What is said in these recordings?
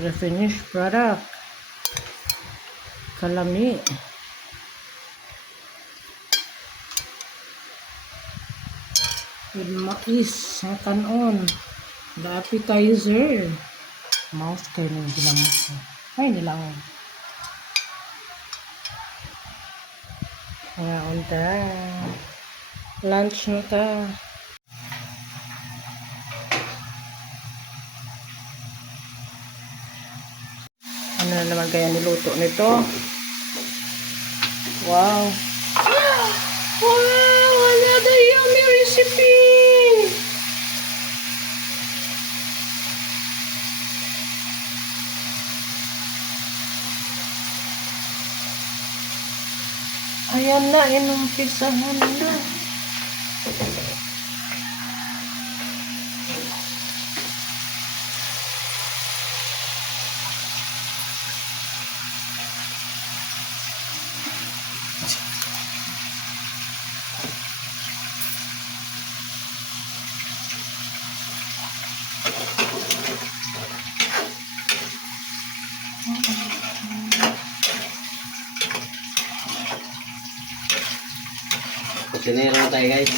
the finished product. Kalami. With mais na kanon. The appetizer. Mouse kayo nung ginamot ko. Ay, nilang. Ngayon ta. Lunch na ta. Ano na naman kaya niluto nito? Wow! Wow! Another yummy recipe! Ayan na, inumpisahan na. Kusinero na tayo guys.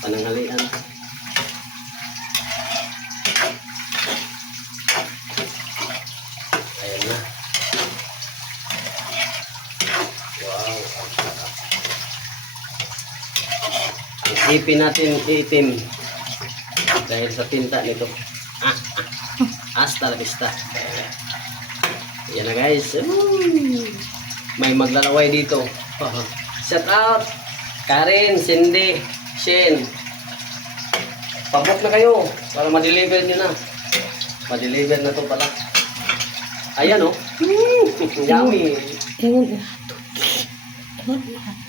Pananghalian. Ayan na. Wow. ang sarap. Ang ipin natin itim. Dahil sa tinta nito. Ah, ah. Hasta la vista. Ayan na guys. Woo! May maglalaway dito. Shout out! Karen, Cindy, Shane. Pabok na kayo para ma-deliver nyo na. Ma-deliver na to pala. Ayan o. Oh. Yummy. Ingon na. Ingon na.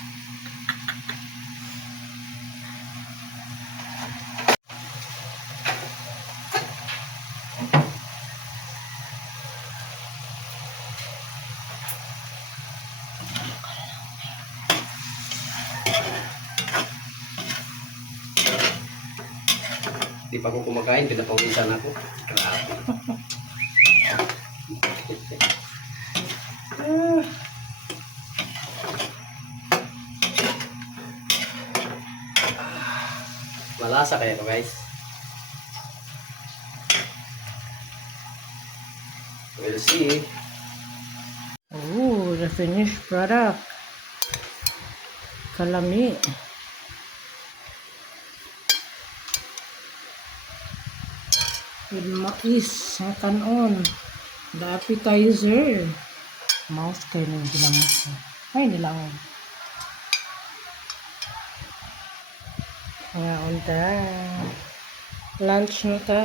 Di pa ako kumakain, pinapawisan ako. Grabe. Ah. Malasa kaya to guys. We'll see. Oh, the finished product. Kalami. With mais na kanon. The appetizer. Mouse kayo nung ginamot ko. Ay, nilang. Ngayon ta. Lunch na ta.